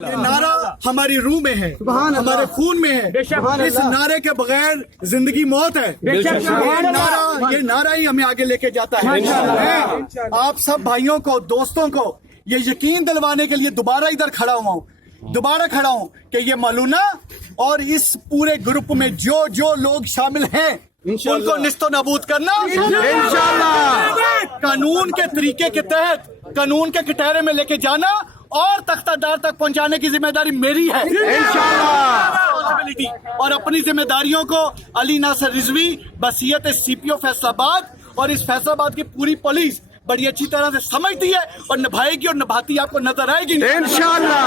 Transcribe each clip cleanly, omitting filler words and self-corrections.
یہ نعرہ ہماری روح میں ہے، ہمارے خون میں ہے، اس نعرے کے بغیر زندگی موت ہے۔ یہ نعرہ ہی ہمیں آگے لے کے جاتا ہے۔ میں آپ سب بھائیوں کو، دوستوں کو یہ یقین دلوانے کے لیے دوبارہ ادھر کھڑا ہوں کہ یہ مولونا اور اس پورے گروپ میں جو لوگ شامل ہیں ان کو نیست و نابود کرنا انشاءاللہ، قانون کے طریقے کے تحت قانون کے کٹہرے میں لے کے جانا اور تختہ دار تک پہنچانے کی ذمہ داری میری ہے انشاءاللہ۔ اور اپنی ذمہ داریوں کو علی ناصر رضوی بصیت سی پی او فیصل آباد اور اس فیصل آباد کی پوری پولیس بڑی اچھی طرح سے سمجھتی ہے اور نبھائے گی اور نبھاتی آپ کو نظر آئے گی انشاءاللہ۔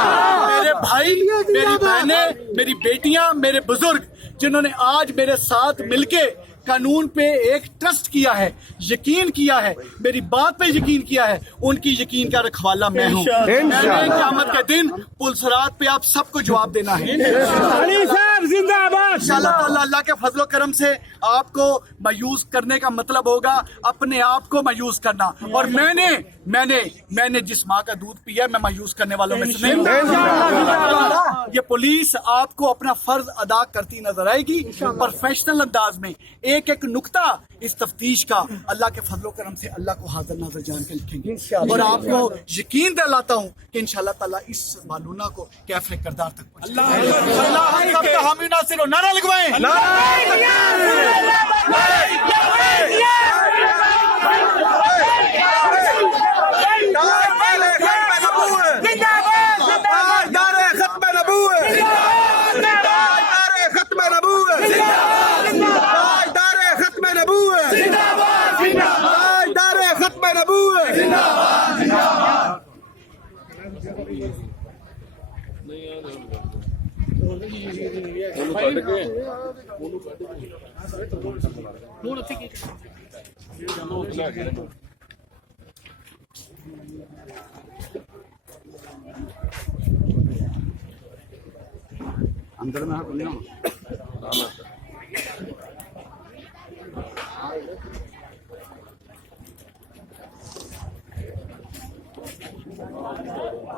میرے بھائی، میری بہنیں، میری بیٹیاں، میرے بزرگ جنہوں نے آج میرے ساتھ مل کے قانون پہ ایک ٹرسٹ کیا ہے، یقین کیا ہے، میری بات پہ یقین کیا ہے، ان کی یقین کا رکھوالا میں ہوں۔ قیامت کے دن پلسرات پہ آپ سب کو جواب دینا ہے انشاءاللہ تعالیٰ۔ اللہ کے فضل و کرم سے آپ کو مایوس کرنے کا مطلب ہوگا اپنے آپ کو مایوس کرنا، اور میں نے جس ماں کا دودھ پیا میں مایوس کرنے والوں میں سے نہیں ہوں۔ یہ پولیس آپ کو اپنا فرض ادا کرتی نظر آئے گی پروفیشنل انداز میں۔ ایک ایک نقطہ اس تفتیش کا اللہ کے فضل و کرم سے اللہ کو حاضر ناظر جان کے لکھیں گے، اور آپ کو یقین دلاتا ہوں کہ انشاءاللہ تعالیٰ اس مولونا کو کیفر کردار تک پہنچائے۔ اللہ ہم سب کا حامی ناصر ہو، نعرہ لگوائیں۔ اندر میں